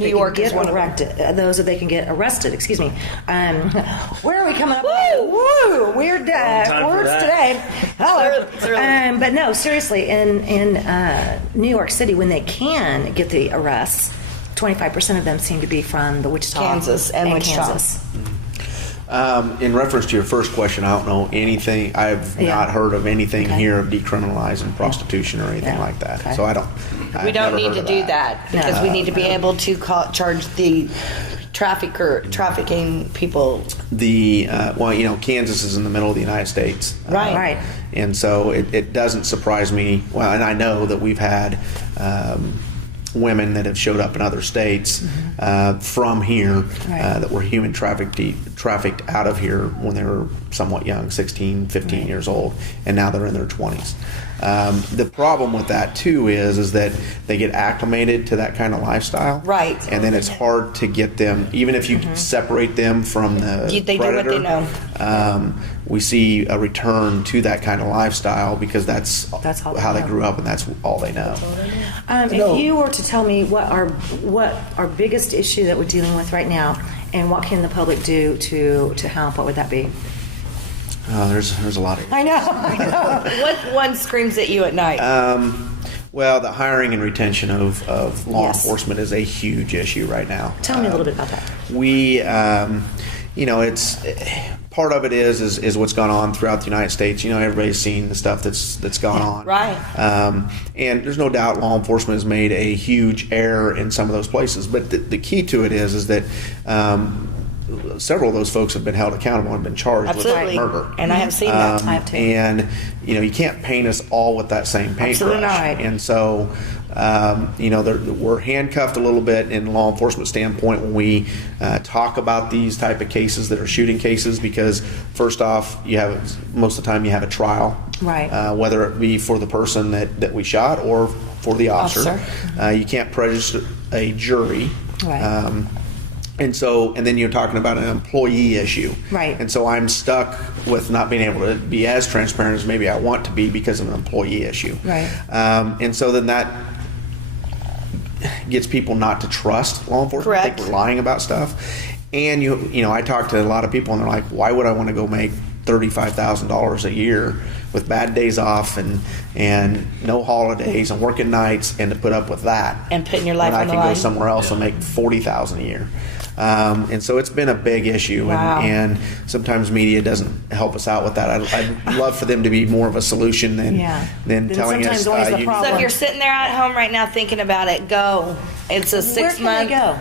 they can get arrested, excuse me. Where are we coming up with? Woo! Weird words today. Hello. But no, seriously, in New York City, when they can get the arrests, 25% of them seem to be from the Wichita, Kansas. Kansas. In reference to your first question, I don't know anything. I've not heard of anything here of decriminalizing prostitution or anything like that. Okay. So I don't. We don't need to do that because we need to be able to charge the trafficking people. Kansas is in the middle of the United States, right? And so it doesn't surprise me. Well, and I know that we've had women that have showed up in other states from here that were human trafficked out of here when they were somewhat young, 16, 15 years old, and now they're in their 20s. The problem with that too is that they get acclimated to that kind of lifestyle, right? And then it's hard to get them, even if you separate them from the they predator, do what they know. We see a return to that kind of lifestyle because that's how they grew up and that's all they know. If you were to tell me what our biggest issue that we're dealing with right now, and what can the public do to help, what would that be? There's a lot of. I know. What one screams at you at night? Well, the hiring and retention of law enforcement is a huge issue right now. Tell me a little bit about that. We, it's part of it is what's gone on throughout the United States. Everybody's seen the stuff that's gone on. Right. And there's no doubt law enforcement has made a huge error in some of those places. But the key to it is that several of those folks have been held accountable and been charged with murder. And I have seen that. I have too. And you can't paint us all with that same paintbrush. Absolutely not. And so we're handcuffed a little bit in law enforcement standpoint when we talk about these type of cases that are shooting cases, because first off, most of the time you have a trial, right? Whether it be for the person that we shot or for the officer. You can't prejudice a jury, right? And then you're talking about an employee issue. Right. And so I'm stuck with not being able to be as transparent as maybe I want to be because of an employee issue. Right. And so then that gets people not to trust law enforcement. Correct. I think we're lying about stuff. And I talk to a lot of people and they're like, why would I want to go make $35,000 a year with bad days off and no holidays and working nights and to put up with that and putting your life on the line? I can go somewhere else and make $40,000 a year. And so it's been a big issue, and sometimes media doesn't help us out with that. I'd love for them to be more of a solution than telling us. So if you're sitting there at home right now thinking about it, go. It's a 6 month. Where can they go?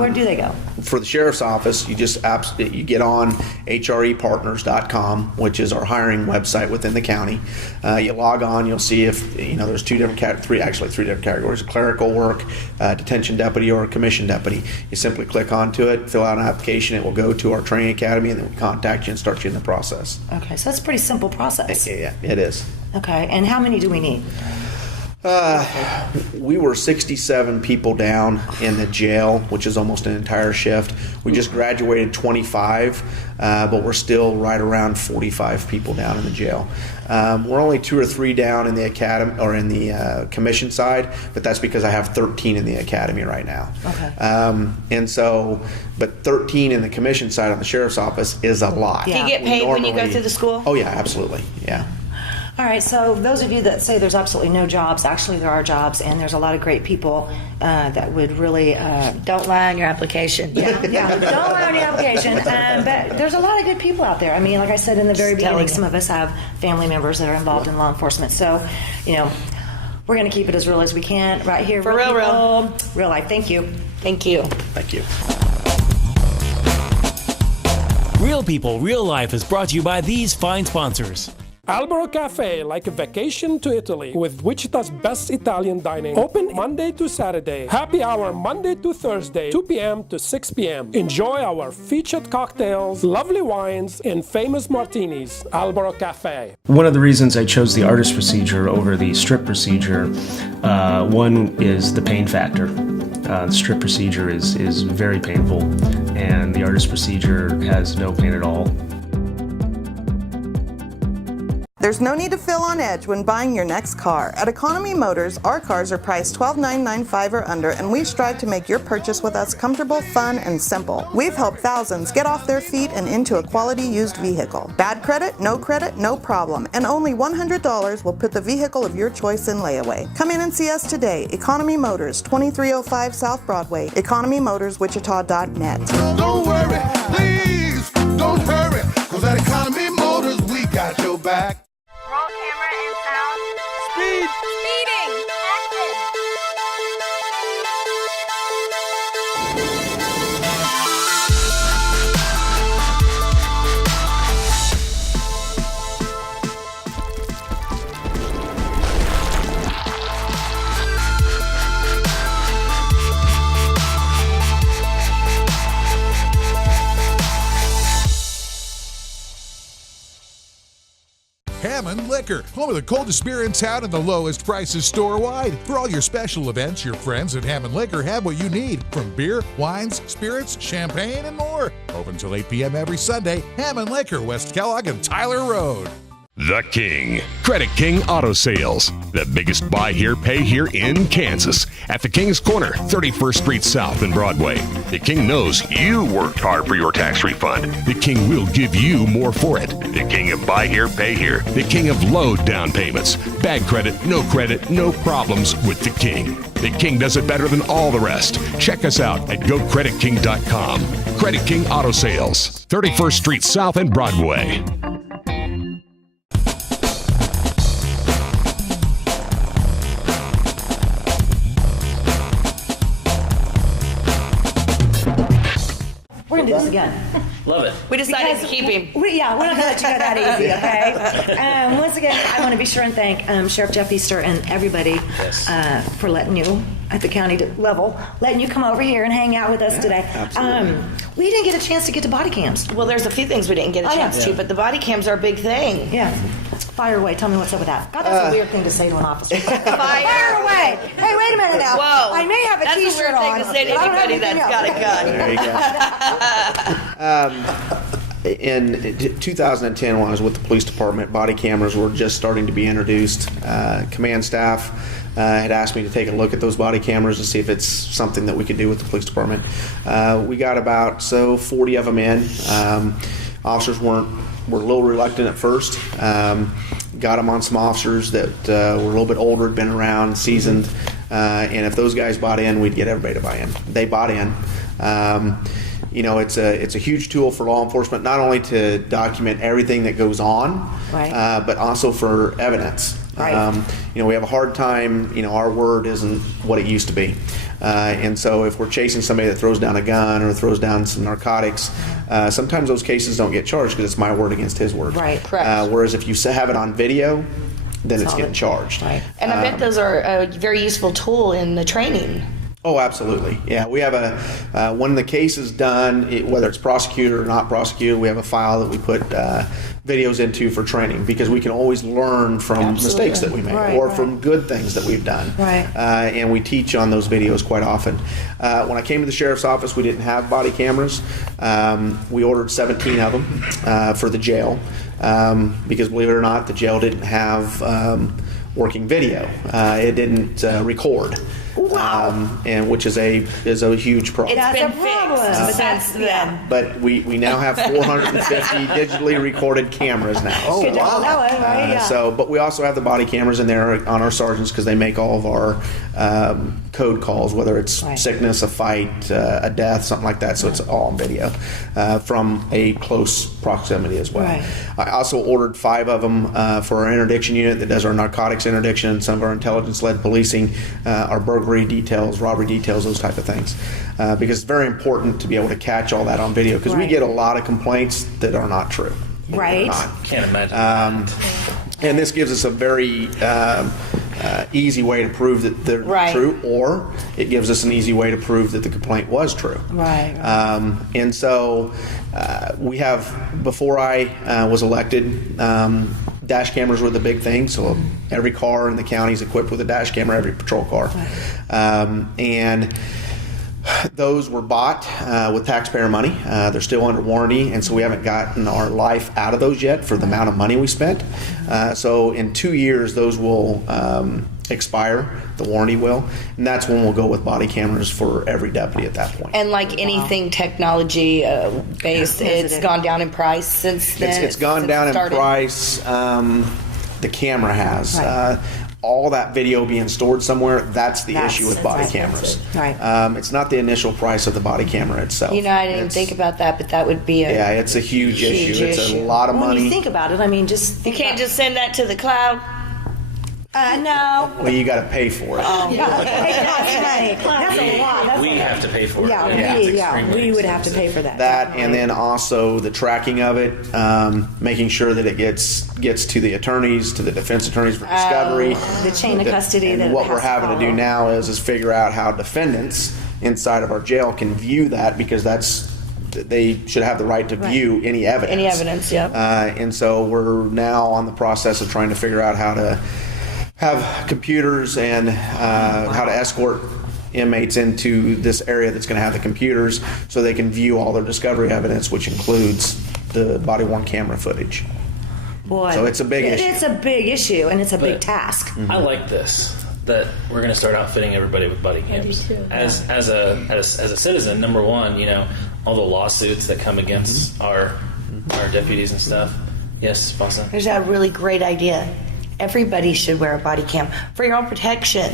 Where do they go? For the sheriff's office, you get on hrrepartners.com, which is our hiring website within the county. You log on, you'll see if there's three different categories: clerical work, detention deputy, or commission deputy. You simply click onto it, fill out an application. It will go to our training academy, and then we contact you and start you in the process. Okay, so that's a pretty simple process. Yeah, it is. Okay, and how many do we need? We were 67 people down in the jail, which is almost an entire shift. We just graduated 25, but we're still right around 45 people down in the jail. We're only 2 or 3 down in the academy or in the commission side, but that's because I have 13 in the academy right now. Okay. But 13 in the commission side on the sheriff's office is a lot. Do you get paid when you go through the school? Oh yeah, absolutely. Yeah. All right, so those of you that say there's absolutely no jobs, actually there are jobs, and there's a lot of great people that would really... don't lie on your application. Yeah, don't lie on your application. But there's a lot of good people out there. I mean, like I said in the very beginning, some of us have family members that are involved in law enforcement. So, we're going to keep it as real as we can right here. For real life. Thank you. Thank you. Thank you. Real People, Real Life is brought to you by these fine sponsors. Albero Cafe, like a vacation to Italy, with Wichita's best Italian dining. Open Monday to Saturday. Happy hour Monday to Thursday, 2 p.m. to 6 p.m. Enjoy our featured cocktails, lovely wines, and famous martinis. Albero Cafe. One of the reasons I chose the artist procedure over the strip procedure, one is the pain factor. The strip procedure is very painful, and the artist procedure has no pain at all. There's no need to feel on edge when buying your next car. At Economy Motors, our cars are priced $12,995 or under, and we strive to make your purchase with us comfortable, fun, and simple. We've helped thousands get off their feet and into a quality used vehicle. Bad credit, no problem, and only $100 will put the vehicle of your choice in layaway. Come in and see us today. Economy Motors, 2305 South Broadway, economymotorswichita.net. Don't worry, please, don't hurry, cause at Economy Motors we got your back. Roll camera and sound. Speed. Speeding. Action. Hammond Liquor, home of the coldest beer in town and the lowest prices store-wide. For all your special events, your friends at Hammond Liquor have what you need, from beer, wines, spirits, champagne, and more. Open till 8 p.m. every Sunday. Hammond Liquor, West Kellogg and Tyler Road. The King. Credit King Auto Sales. The biggest buy here, pay here in Kansas. At the King's Corner, 31st Street South and Broadway. The King knows you worked hard for your tax refund. The King will give you more for it. The King of buy here, pay here. The King of low down payments. Bad credit, no problems with the King. The King does it better than all the rest. Check us out at GoCreditKing.com. Credit King Auto Sales, 31st Street South and Broadway. We're going to do this again. Love it. We decided to keep him. We're not going to let you go that easy, okay? Once again, I want to be sure and thank Sheriff Jeff Easter and everybody for letting you, at the county level, letting you come over here and hang out with us today. Absolutely. We didn't get a chance to get to body cams. Well, there's a few things we didn't get a chance to, but the body cams are a big thing. Yeah. Fire away. Tell me what's up with that. God, that's a weird thing to say to an officer. Fire away. Hey, wait a minute now. Whoa. I may have a T-shirt on. That's a weird thing to say to anybody that's got a gun. There you go. In 2010, when I was with the police department, body cameras were just starting to be introduced. Command staff had asked me to take a look at those body cameras to see if it's something that we could do with the police department. We got about 40 of them in. Officers were a little reluctant at first. Got them on some officers that were a little bit older, had been around, seasoned, and if those guys bought in, we'd get everybody to buy in. They bought in. It's a huge tool for law enforcement, not only to document everything that goes on, but also for evidence. Right. We have a hard time, our word isn't what it used to be. And so if we're chasing somebody that throws down a gun or throws down some narcotics, sometimes those cases don't get charged because it's my word against his word. Right, correct. Whereas if you have it on video, then it's getting charged. Right. And I bet those are a very useful tool in the training. Oh, absolutely. Yeah, we have when the case is done, whether it's prosecuted or not prosecuted, we have a file that we put videos into for training because we can always learn from mistakes that we make from good things that we've done. Right. And we teach on those videos quite often. When I came to the sheriff's office, we didn't have body cameras. We ordered 17 of them for the jail because, believe it or not, the jail didn't have working video. It didn't record. Wow. And which is a huge problem. It's been fixed since then. But we now have 450 digitally recorded cameras now. Oh, wow. But we also have the body cameras in there on our sergeants because they make all of our code calls, whether it's sickness, a fight, a death, something like that. So it's all on video from a close proximity as well. Right. I also ordered 5 of them for our interdiction unit that does our narcotics interdiction, some of our intelligence-led policing, our burglary details, robbery details, those type of things. Because it's very important to be able to catch all that on video because we get a lot of complaints that are not true. Right. not. Can't imagine. And this gives us a very easy way to prove that they're true, or it gives us an easy way to prove that the complaint was true. Right. And so we have, before I was elected, dash cameras were the big thing. So every car in the county is equipped with a dash camera, every patrol car. And those were bought with taxpayer money. They're still under warranty, and so we haven't gotten our life out of those yet for the amount of money we spent. So in 2 years, those will expire. The warranty will, and that's when we'll go with body cameras for every deputy at that point. And like anything technology based, it's gone down in price since then. It's gone down in price. The camera has. All that video being stored somewhere, that's the issue with body cameras. Right. It's not the initial price of the body camera itself. You know, I didn't even think about that, but that would be a it's a huge issue. It's a lot of When money. you think about it, I mean, just you can't just send that to the cloud. No. Well, you got to pay for it. That's a lot. We have to pay for it. We would have to pay for that. That, and then also the tracking of it, making sure that it gets to the attorneys, to the defense attorneys for discovery. The chain of custody. And what we're having to do now is figure out how defendants inside of our jail can view that, because they should have the right to view any evidence. Any evidence, And so we're now on the process of trying to figure out how to have computers and how to escort inmates into this area that's going to have the computers so they can view all their discovery evidence, which includes the body-worn camera footage. Boy, so it's a big issue. It's a big issue, and it's a big task. I like this, that we're going to start outfitting everybody with body cams. I do too. As a citizen, number one, you know, all the lawsuits that come against our deputies and stuff. Yes, Boston? There's a really great idea. Everybody should wear a body cam for your own protection.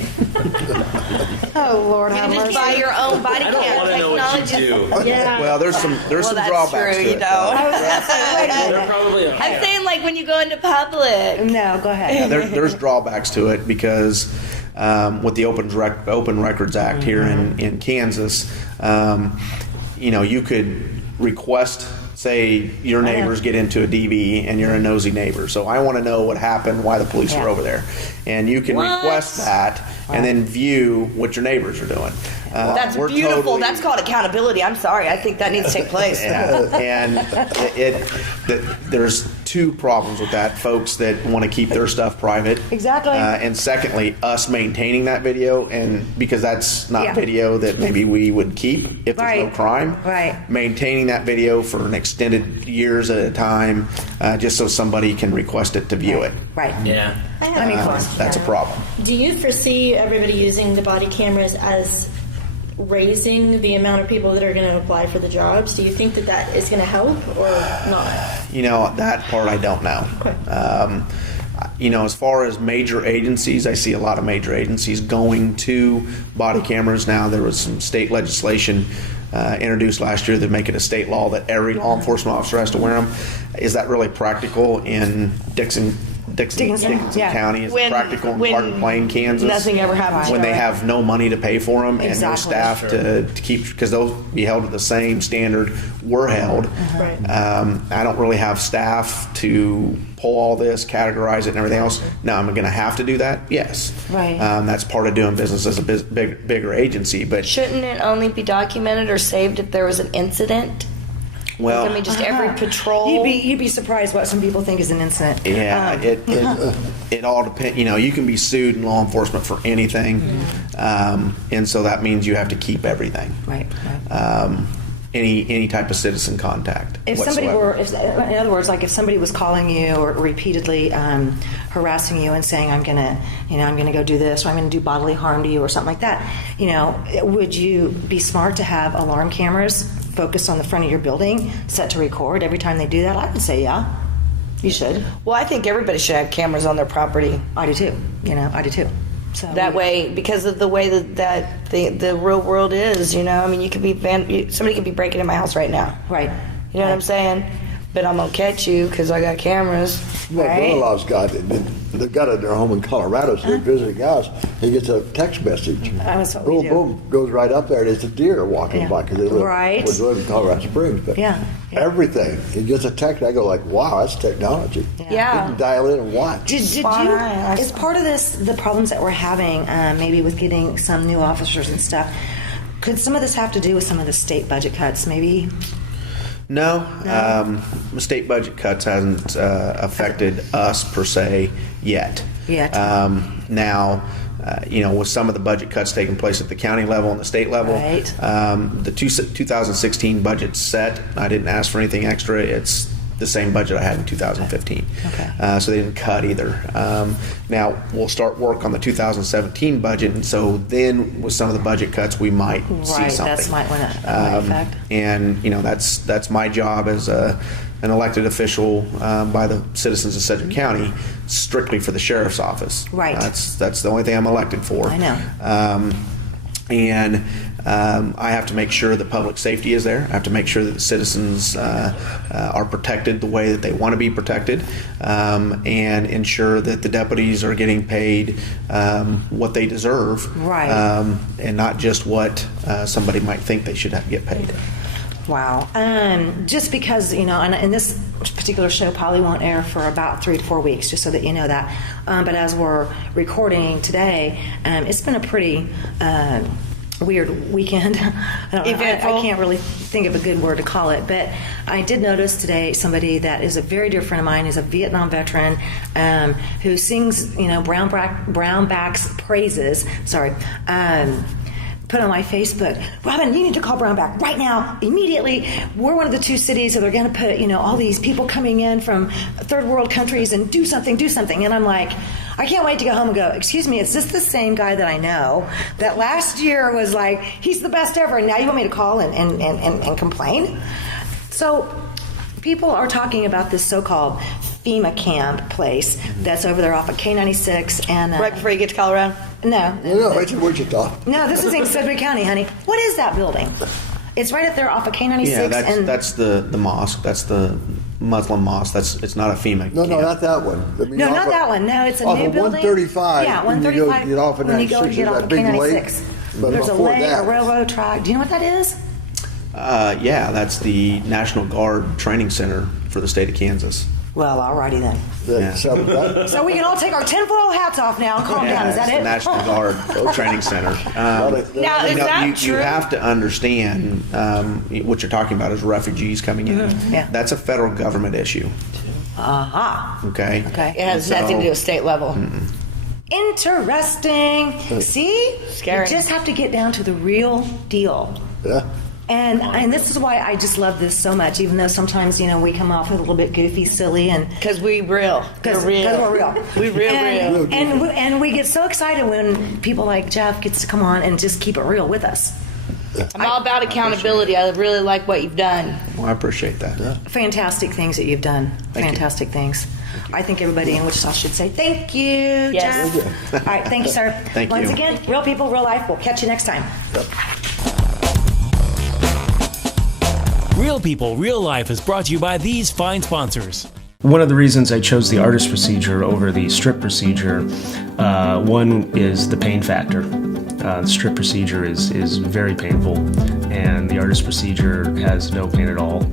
Oh Lord, you can just buy your own body cam. I don't want to know what you do. Yeah. Well, there's some drawbacks true, to you it. know. I'm saying, like, when you go into public. No, go ahead. There's drawbacks to it because with the Open Records Act here in Kansas, you know, you could request, say your neighbors get into a DV and you're a nosy neighbor, so I want to know what happened, why the police are over there, and you can request that and then view what your neighbors are doing. That's beautiful. That's called accountability. I'm sorry. I think that needs to take place. And there's two problems with that: folks that want to keep their stuff private, exactly, and secondly, us maintaining that video, and because that's not video that maybe we would keep if there's no crime. Right. Maintaining that video for an extended years at a time, just so somebody can request it to view it. Right. Yeah. That's a problem. Do you foresee everybody using the body cameras as raising the amount of people that are going to apply for the jobs? Do you think that is going to help or not? You know, that part I don't know. Okay. You know, as far as major agencies, I see a lot of major agencies going to body cameras now. There was some state legislation introduced last year that make it a state law that every law enforcement officer has to wear them. Is that really practical in Dickinson County? Is it practical in Hardin Plain, Kansas? Nothing ever happens. When they have no money to pay for them and no staff to keep, because they'll be held to the same standard we're held. Right. I don't really have staff to pull all this, categorize it, and everything else. Now, I'm going to have to do that? Yes. Right. That's part of doing business as a bigger agency. But shouldn't it only be documented or saved if there was an incident? Well, I mean, just every patrol. You'd be surprised what some people think is an incident. Yeah, it all depends. You know, you can be sued in law enforcement for anything, and so that means you have to keep everything. Right. Any type of citizen contact. If somebody were, in other words, like if somebody was calling you or repeatedly harassing you and saying, I'm gonna go do this, or I'm gonna do bodily harm to you, or something like that, you know, would you be smart to have alarm cameras focused on the front of your building, set to record every time they do that? I would say, yeah, you should. Well, I think everybody should have cameras on their property. I do too. You know, I do too. So that way, because of the way that the real world is, you know, I mean, somebody could be breaking in my house right now. Right. You know what I'm saying? but I'm gonna catch you because I got cameras. My brother-in-law's got it. They've got it in their home in Colorado, so they're visiting us. He gets a text message. That's what we Boom, do. boom, goes right up there, and it's a deer walking by because they live, we live in Colorado Springs. But everything, he gets a text. I go like, wow, that's technology. Yeah. You can dial in and watch. Did you? Is part of this the problems that we're having? Maybe with getting some new officers and stuff. Could some of this have to do with some of the state budget cuts? Maybe. No, state budget cuts hasn't affected us per se yet. Now, with some of the budget cuts taking place at the county level and the state level, the 2016 budget's set. I didn't ask for anything extra. It's the same budget I had in 2015. So they didn't cut either. Now we'll start work on the 2017 budget, and so then with some of the budget cuts, we might see something. That's might affect. And that's my job as an elected official by the citizens of Sedgwick County, strictly for the sheriff's office. Right. That's the only thing I'm elected for. I know. I have to make sure that public safety is there. I have to make sure that the citizens are protected the way that they want to be protected, and ensure that the deputies are getting paid what they deserve, and not just what somebody might think they should get paid. Wow. Just because, and this particular show probably won't air for about 3 to 4 weeks, just so that you know that. But as we're recording today, it's been a pretty weird weekend. I can't really think of a good word to call it, but I did notice today somebody that is a very dear friend of mine, is a Vietnam veteran, who sings, Brownback's praises. Put on my Facebook, Robin, you need to call Brownback right now, immediately. We're one of the 2 cities that are going to put, all these people coming in from third world countries and do something. And I'm like, I can't wait to go home and go, excuse me, is this the same guy that I know that last year was like, he's the best ever, and now you want me to call and complain? So people are talking about this so-called FEMA camp place that's over there off of K96 and right before you get to Colorado. No, it's in Wichita. No, this is in Sedgwick County, honey. What is that building? It's right up there off of K96. Yeah, that's the mosque. That's the Muslim mosque. It's not a FEMA. No, not that one. No, not that one. No, it's a new building. 135. Yeah, 135. When you go to get off of K96, there's a railroad track. Do you know what that is? Yeah, that's the National Guard Training Center for the state of Kansas. Well, alrighty then. So we can all take our tinfoil hats off now and calm down. Is that it? The National Guard Training Center. Now, is that true? You have to understand what you're talking about is refugees coming in. Yeah. That's a federal government issue. Okay. It has nothing to do with state level. Interesting. See? Scary. You just have to get down to the real deal. Yeah. And this is why I just love this so much, even though sometimes, we come off a little bit goofy, silly, and... Because we're real. Because we're real. We're real. And we get so excited when people like Jeff gets to come on and just keep it real with us. I'm all about accountability. I really like what you've done. Well, I appreciate that. Yeah. Fantastic things that you've done. Fantastic things. I think everybody in Wichita should say thank you, Jeff. All right, thank you, sir. Thank you. Once again, real people, real life. We'll catch you next time. Yep. Real People, Real Life is brought to you by these fine sponsors. One of the reasons I chose the artist procedure over the strip procedure, one is the pain factor. The strip procedure is very painful, and the artist procedure has no pain at all.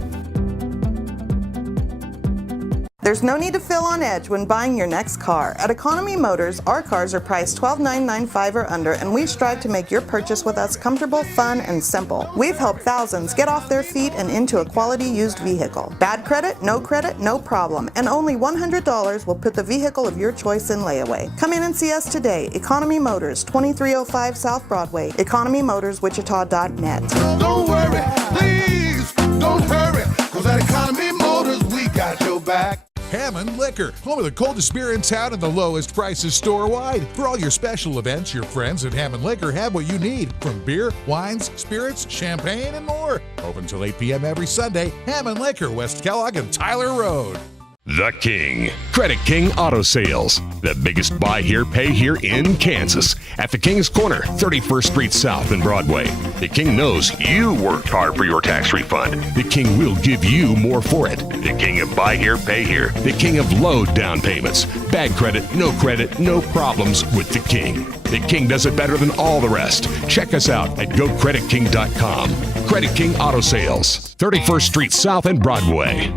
There's no need to feel on edge when buying your next car. At Economy Motors, our cars are priced $12,995 or under, and we strive to make your purchase with us comfortable, fun, and simple. We've helped thousands get off their feet and into a quality used vehicle. Bad credit, no problem, and only $100 will put the vehicle of your choice in layaway. Come in and see us today. Economy Motors, 2305 South Broadway, economymotorswichita.net. Don't worry, please, don't hurry, cause at Economy Motors, we got your back. Hammond Liquor, home of the coldest beer in town and the lowest prices store-wide. For all your special events, your friends at Hammond Liquor have what you need, from beer, wines, spirits, champagne, and more. Open till 8 p.m. every Sunday. Hammond Liquor, West Kellogg and Tyler Road. The King. Credit King Auto Sales. The biggest buy here, pay here in Kansas. At the King's Corner, 31st Street South and Broadway. The King knows you worked hard for your tax refund. The King will give you more for it. The King of buy here, pay here. The King of low down payments. Bad credit, no problems with the King. The King does it better than all the rest. Check us out at GoCreditKing.com. Credit King Auto Sales, 31st Street South and Broadway.